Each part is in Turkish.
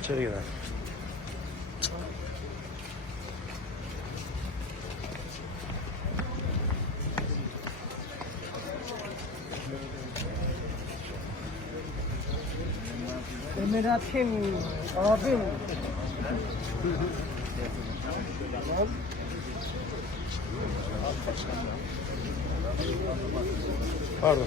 İçeri girer. Emiratim, abim. Pardon.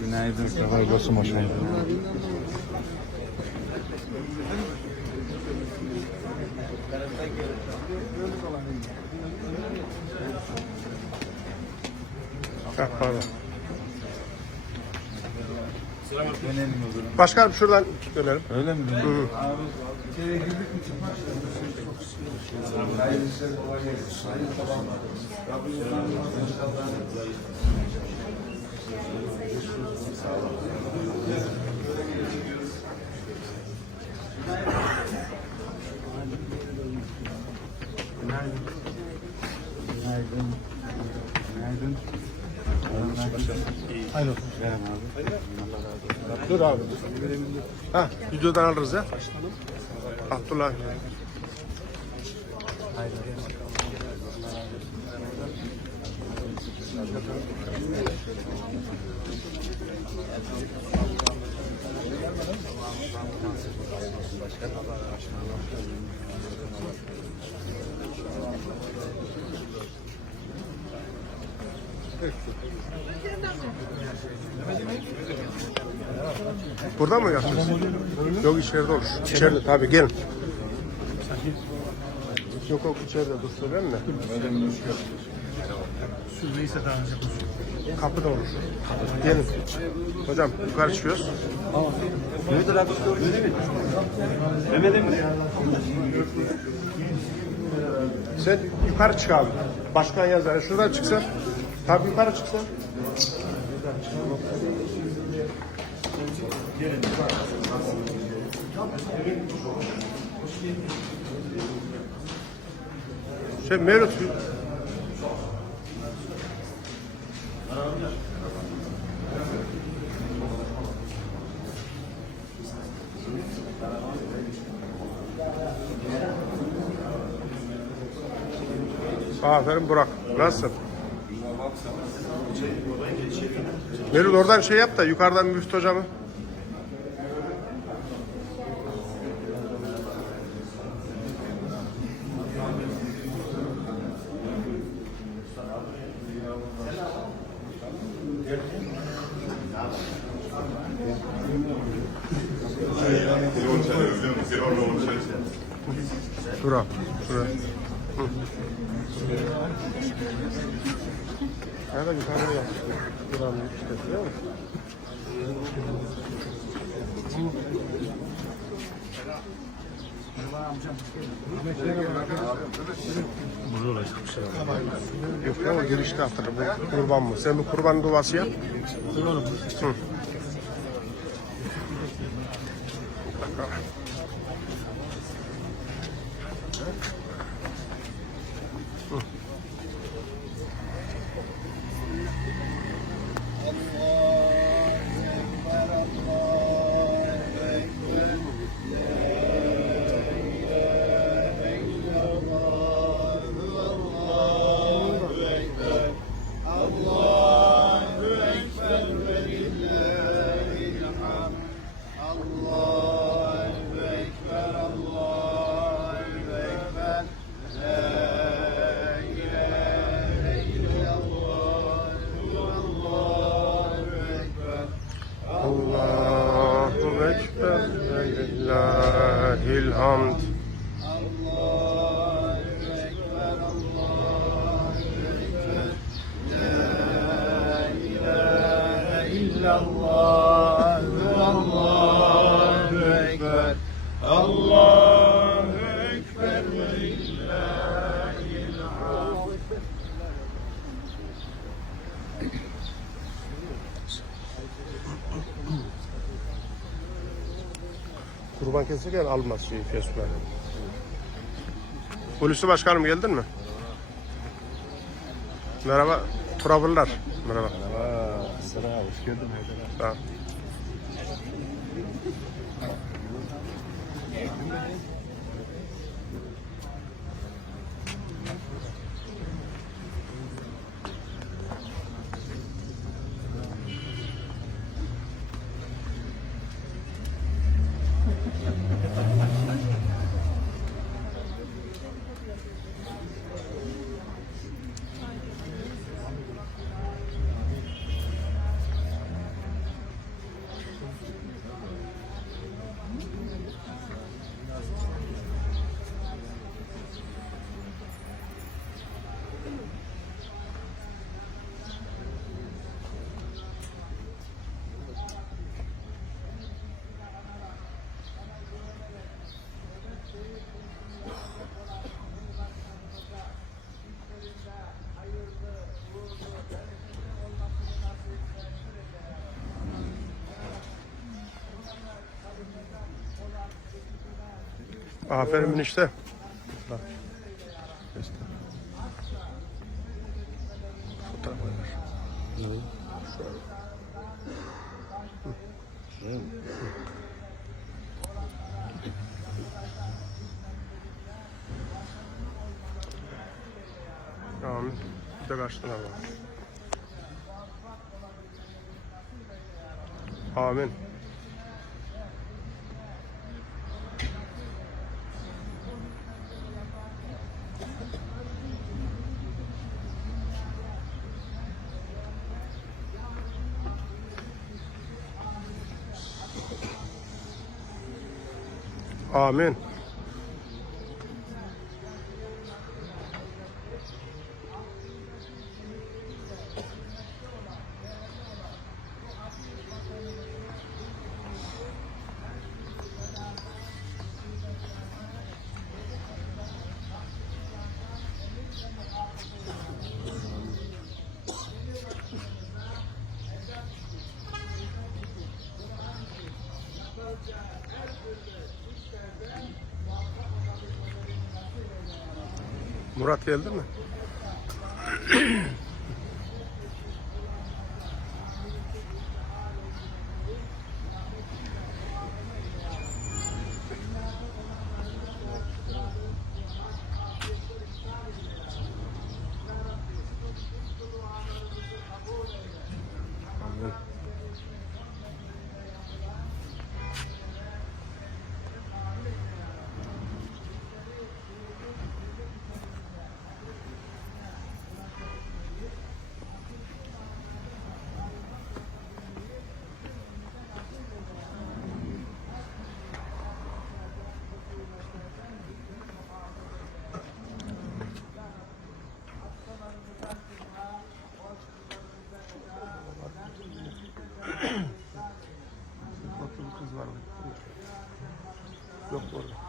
Günaydın. Hayırlı olsun başkanım. Ha, pardon. Başkanım şuradan dönelim. Öyle mi? Hı hı. Abi mi çıkmak Hayırlı olsun inşallah. Günaydın. Günaydın. Hayırlı olsun. Dur abi. Ha, videodan alırız ya. Abdullah. Burada mı yapıyorsun? Yok içeride olur. İçeride tabii gelin. Yok yok içeride dur söyleyeyim mi? Neyse daha önce Kapıda olur. Gelin. Hocam yukarı çıkıyoruz. Mehmet abi öyle mi? Mehmet Emre. Sen yukarı çık abi. Başkan yazar. Şuradan çıksan. Tabii yukarı çıksan. Şey Mevlüt Aferin Burak. Nasılsın? Melih oradan şey yap da yukarıdan müftü hocamı. Dur abi. Şuraya. Hı. Nerede yukarıda yapmıştı? Buranın işte değil mi? Burada olacak bir şey var. Yok ya o girişte hatırlı. Bu kurban mı? Sen bir kurban duası yap. Dur oğlum. Hı. from kesilirken almaz şey fiyatlar. Hulusi Başkanım geldin mi? Merhaba. Travel'lar. Merhaba. Aa, sıra hoş geldin Haydar Aferin işte. Amin. Geldi mi? resguarden. Los.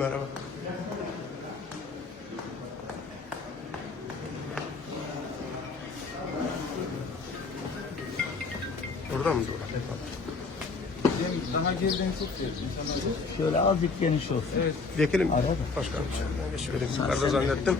Merhaba. Burada mı dur? Sana girdiğin çok Şöyle azıcık geniş olsun. Evet. Vekilim. Arada. Başkanım. Şöyle yukarıda zannettim.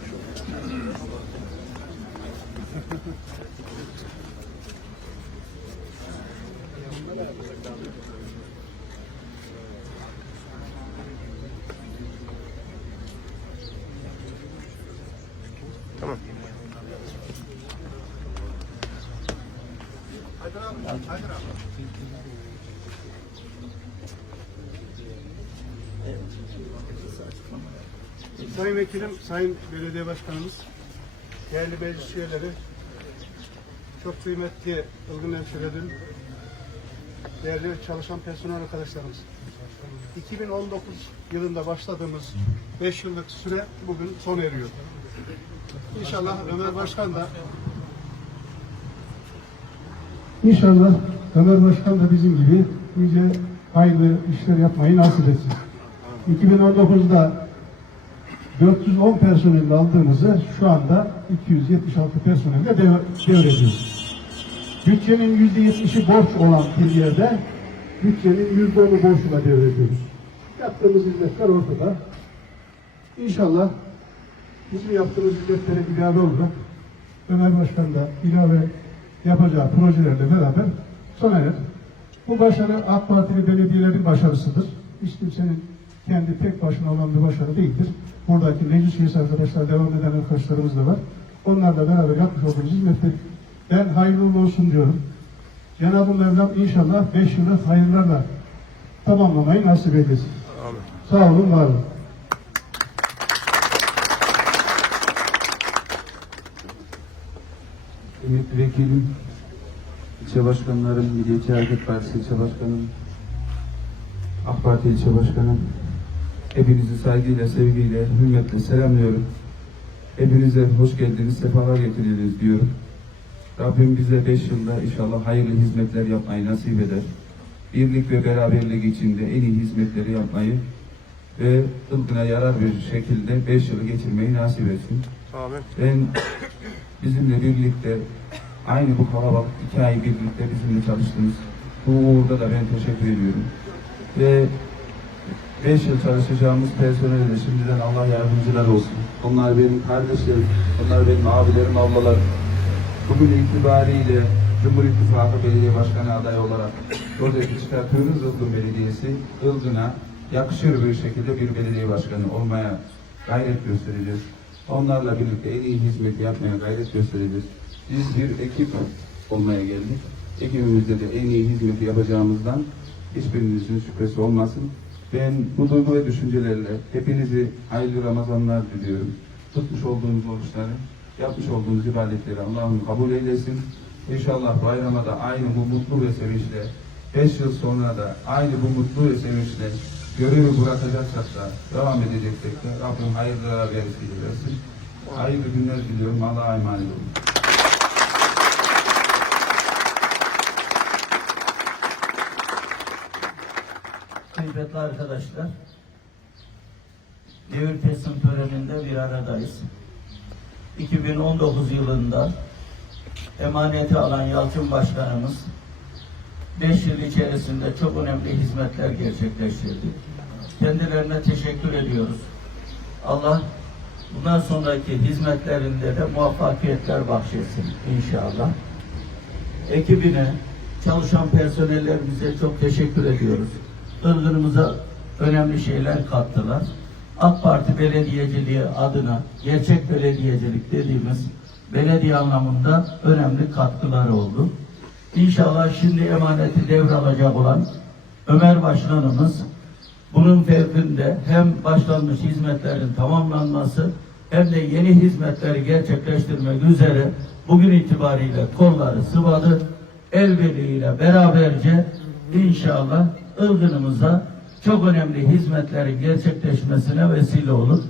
Sayın Belediye Başkanımız, değerli meclis üyeleri, çok kıymetli Ilgın Hemşire'nin, değerli çalışan personel arkadaşlarımız. 2019 yılında başladığımız 5 yıllık süre bugün sona eriyor. İnşallah Ömer Başkan da İnşallah Ömer Başkan da bizim gibi nice hayırlı işler yapmayı nasip etsin. 2019'da 410 personelle aldığımızı şu anda 276 personelle dev- devrediyoruz. Bütçenin %70'i borç olan bir yerde bütçenin %10'u borçla devrediyoruz. Yaptığımız hizmetler ortada. İnşallah bizim yaptığımız hizmetlere ilave olarak Ömer Başkan da ilave yapacağı projelerle beraber sona erer. Bu başarı AK Partili belediyelerin başarısıdır. Hiç kimsenin kendi tek başına olan bir başarı değildir. Buradaki meclis üyesi arkadaşlar, devam eden arkadaşlarımız da var. Onlarla beraber yapmış olduğumuz hizmette ben hayırlı olsun diyorum. Cenab-ı Mevlam inşallah 5 yılı hayırlarla tamamlamayı nasip eylesin. Amin. Sağ olun, var olun. Kıymetli vekilim, ilçe başkanlarım, Milliyetçi Hareket Partisi ilçe başkanım, AK Parti ilçe başkanım, hepinizi saygıyla, sevgiyle, hürmetle selamlıyorum. Hepinize hoş geldiniz, sefalar getirdiniz diyorum. Rabbim bize beş yılda inşallah hayırlı hizmetler yapmayı nasip eder. Birlik ve beraberlik içinde en iyi hizmetleri yapmayı ve ılgına yarar bir şekilde beş yılı geçirmeyi nasip etsin. Amin. Ben bizimle birlikte aynı bu kalabalık iki ay birlikte bizimle çalıştınız. Bu uğurda da ben teşekkür ediyorum. Ve beş yıl çalışacağımız personele de şimdiden Allah yardımcılar olsun. Onlar benim kardeşlerim, onlar benim abilerim, ablalarım. Bugün itibariyle Cumhur İttifakı Belediye Başkanı adayı olarak rozeti çıkartıyoruz Ilgın Belediyesi. Ilgın'a yakışır bir şekilde bir belediye başkanı olmaya gayret göstereceğiz. Onlarla birlikte en iyi hizmet yapmaya gayret göstereceğiz. Biz bir ekip olmaya geldik. Ekibimizde de en iyi hizmeti yapacağımızdan hiçbirinizin şüphesi olmasın. Ben bu duygu ve düşüncelerle hepinizi hayırlı Ramazanlar diliyorum. Tutmuş olduğunuz oruçları, yapmış olduğunuz ibadetleri Allah'ım kabul eylesin. İnşallah bayrama da aynı bu mutlu ve sevinçle, beş yıl sonra da aynı bu mutlu ve sevinçle görevi bırakacaksak da devam edeceksek de Rabbim hayırlara vesile versin. Hayırlı günler diliyorum. Allah'a emanet olun. Kıymetli arkadaşlar, devir teslim töreninde bir aradayız. 2019 yılında emaneti alan Yalçın Başkanımız 5 yıl içerisinde çok önemli hizmetler gerçekleştirdi. Kendilerine teşekkür ediyoruz. Allah bundan sonraki hizmetlerinde de muvaffakiyetler bahşetsin inşallah. Ekibine, çalışan personellerimize çok teşekkür ediyoruz. Ilgınımıza önemli şeyler kattılar. AK Parti belediyeciliği adına gerçek belediyecilik dediğimiz belediye anlamında önemli katkıları oldu. İnşallah şimdi emaneti devralacak olan Ömer Başkanımız bunun fevkinde hem başlanmış hizmetlerin tamamlanması hem de yeni hizmetleri gerçekleştirmek üzere bugün itibariyle kolları sıvadı. El birliğiyle beraberce inşallah ılgınımıza çok önemli hizmetlerin gerçekleşmesine vesile olur.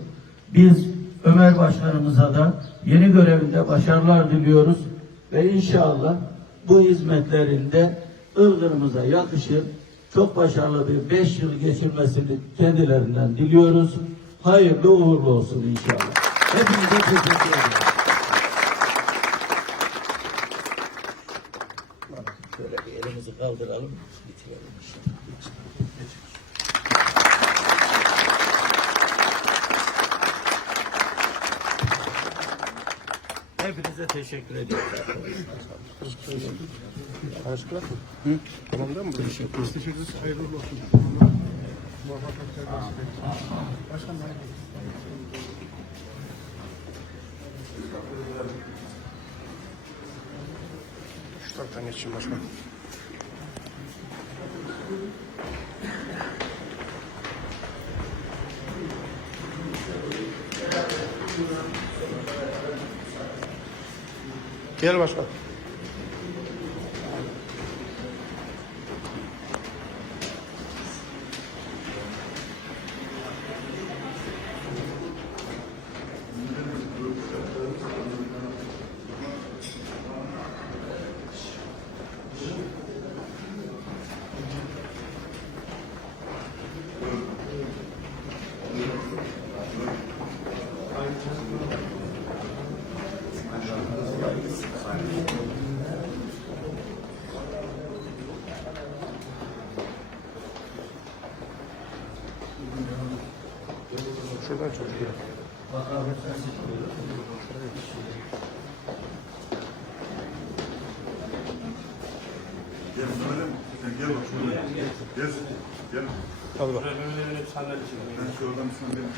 Biz Ömer Başkanımıza da yeni görevinde başarılar diliyoruz ve inşallah bu hizmetlerinde ılgınımıza yakışır çok başarılı bir beş yıl geçirmesini kendilerinden diliyoruz. Hayırlı uğurlu olsun inşallah. Hepinize teşekkür ederim. Şöyle bir elimizi kaldır. başlayalım. Bitirelim işte. Hepinize teşekkür ediyorum. Teşekkürler. Tamam değil mi? Teşekkür ederiz. Teşekkür ederiz. Hayırlı olsun. Başkanım. Şu taraftan geçeyim başkanım. ¿Qué lo? Başkan. Şuradan çocuk. Gel öyle mi? Sen gel bak şuraya. Gel. Gel. Hadi bak. Ben şu oradan sen benim.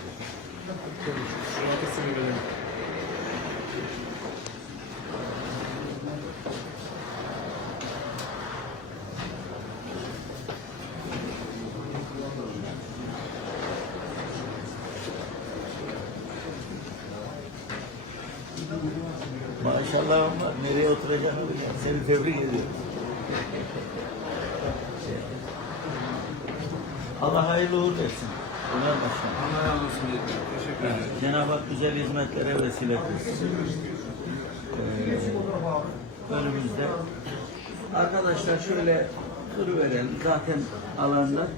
Maşallah var. Bilmiyorum. Seni tebrik ediyorum. Allah hayırlı uğurlu etsin. Ömer Başkan. Allah razı olsun. Teşekkür ederim. Cenab-ı Hak güzel hizmetlere vesile kılsın. Ee, önümüzde. Arkadaşlar şöyle kırıverelim. Zaten alanda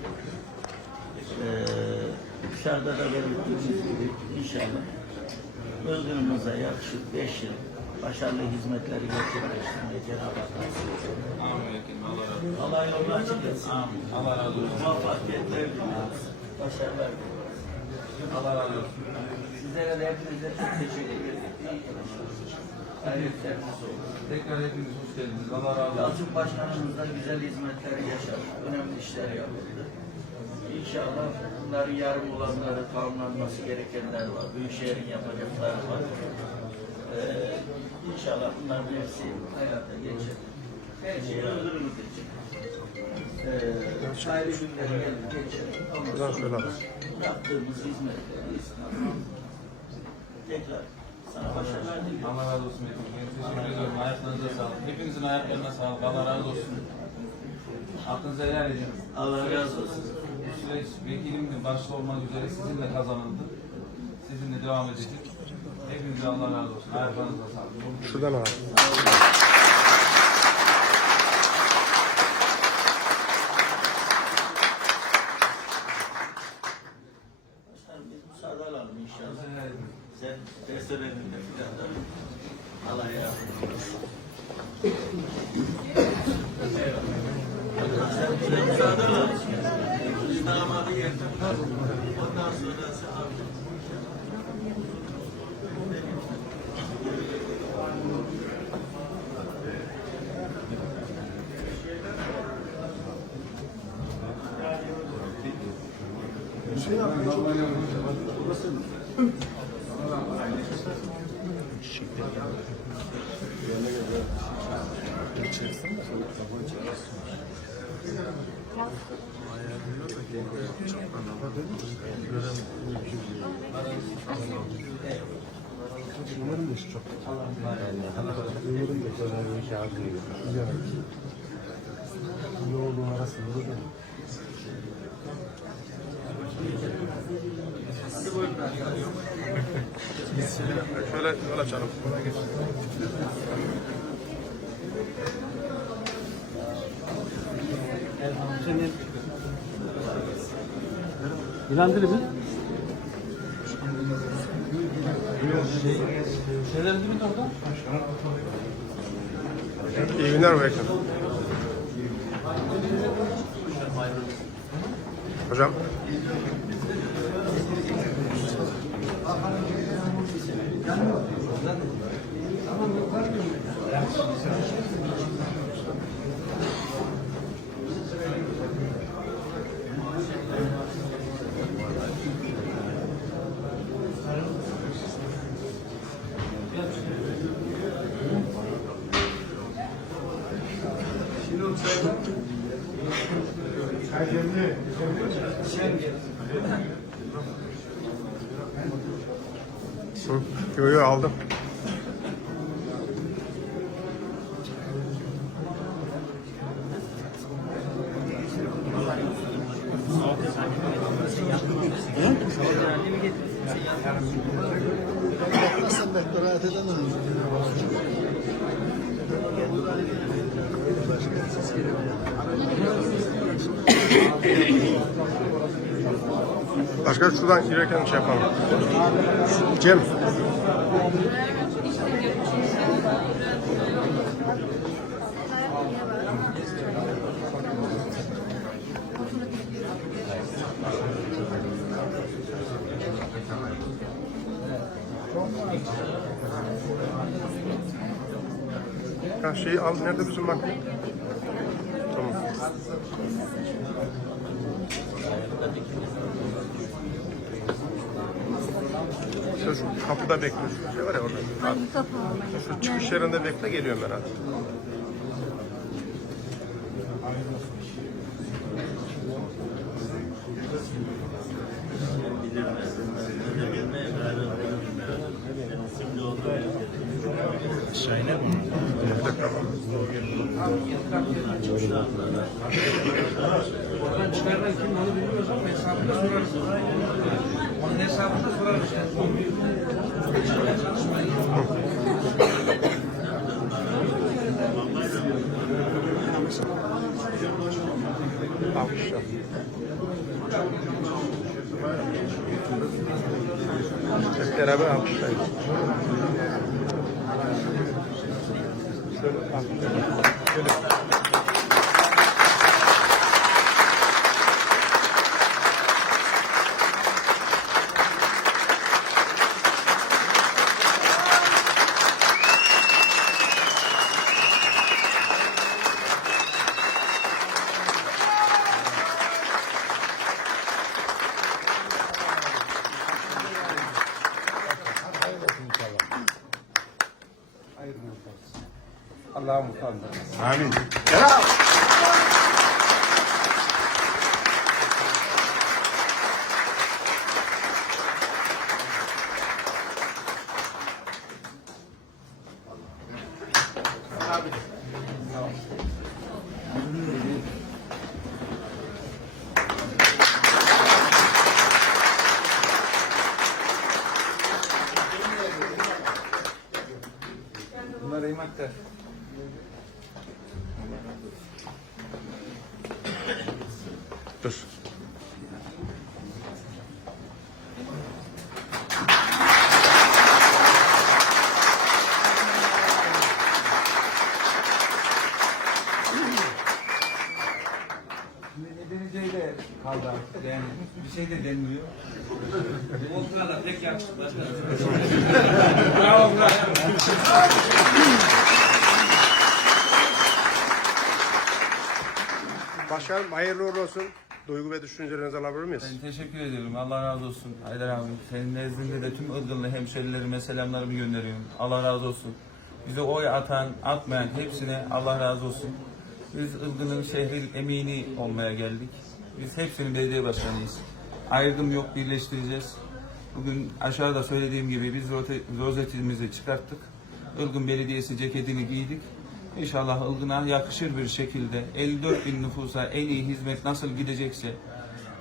ee, dışarıda da belirttiğimiz gibi inşallah özgürlüğümüze yakışık 5 yıl başarılı hizmetleri gerçekleştirmeyi Cenab-ı Hak nasip etsin. Allah razı olsun. Allah yolunu açık etsin. Allah razı olsun. Muvaffakiyetler diliyoruz. Başarılar diliyoruz. Allah razı olsun. Sizlere de hepinize çok teşekkür ederim. Hayırlılarınız olsun. Tekrar hepiniz hoş geldiniz. Allah razı olsun. Yalçın Başkanımız da güzel hizmetleri yaşadı. Önemli işler yapıldı. İnşallah bunların yarım olanları tamamlanması gerekenler var. Büyükşehir'in yapacakları var. Ee, inşallah bunların hepsi hayata geçer. Her şey özürümüz için. Ee, ayrı günleri gelip geçer. Buradan sonra yaptığımız hizmetleri isnafı tekrar sana başarılar diliyorum. Allah razı olsun. Teşekkür ediyorum. Ayaklarınıza sağlık. Hepinizin ayaklarına sağlık. Allah razı olsun. Aklınıza helal edin. Allah razı olsun. Bu süreç vekilim de başta olmak üzere sizinle kazanıldı. Sizinle devam edecek. Hepinize Allah razı olsun. Ayaklarınıza sağlık. Şuradan abi. Sen ders önemlinde filan da Allah yardım etsin. Arkadaşlar bize müsaade alalım. Biz damadı yerden Umarım da çok. Umarım da güzel bir şey yapıyor. Güzel. Yolun arasında da. Şöyle yol açalım. İlandırı mı? Değil mi orada? İyi günler Baykan. Hı, yo aldım. Başka şuradan girerken şey yapalım. Cem. Ha şeyi al. Nerede bizim makine? Şu kapıda bekle. Şu Şey var ya orada. Hangi kapı? Şu çıkış yerinde bekle geliyorum ben hadi. Oradan çıkardan kim onu bilmiyoruz ama hesabını sorarız. Onun hesabını sorarız. Alkışlar. Hep beraber alkışlayın. Şöyle alkışlayın. Şöyle. Allah'a mutlaka. Amin. Dur. Ne deneyeceği de kaldı artık. Yani bir şey de denmiyor. Volkan'la tek yakışık başkanım. Başkanım hayırlı uğurlu olsun. Duygu ve düşüncelerinizi alabilir miyiz? Ben teşekkür ediyorum. Allah razı olsun. Haydar abi. Senin nezdinde de tüm Ilgınlı hemşerilerime selamlarımı gönderiyorum. Allah razı olsun. Bize oy atan, atmayan hepsine Allah razı olsun. Biz Ilgın'ın şehrin emini olmaya geldik. Biz hepsinin belediye başkanıyız. Ayrım yok, birleştireceğiz. Bugün aşağıda söylediğim gibi biz rozetimizi çıkarttık. Ilgın Belediyesi ceketini giydik. İnşallah Ilgın'a yakışır bir şekilde 54 bin nüfusa en iyi hizmet nasıl gidecekse,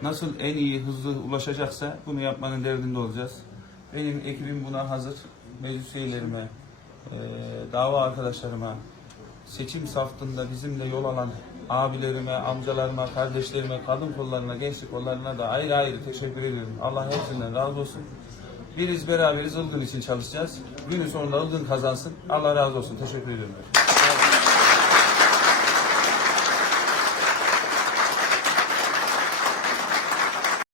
nasıl en iyi hızlı ulaşacaksa bunu yapmanın derdinde olacağız. Benim ekibim buna hazır. Meclis üyelerime, eee, dava arkadaşlarıma, seçim saftında bizimle yol alan abilerime, amcalarıma, kardeşlerime, kadın kollarına, gençlik kollarına da ayrı ayrı teşekkür ediyorum. Allah hepsinden razı olsun. Biriz beraberiz Ilgın için çalışacağız. Günün sonunda Ilgın kazansın. Allah razı olsun. Teşekkür ediyorum.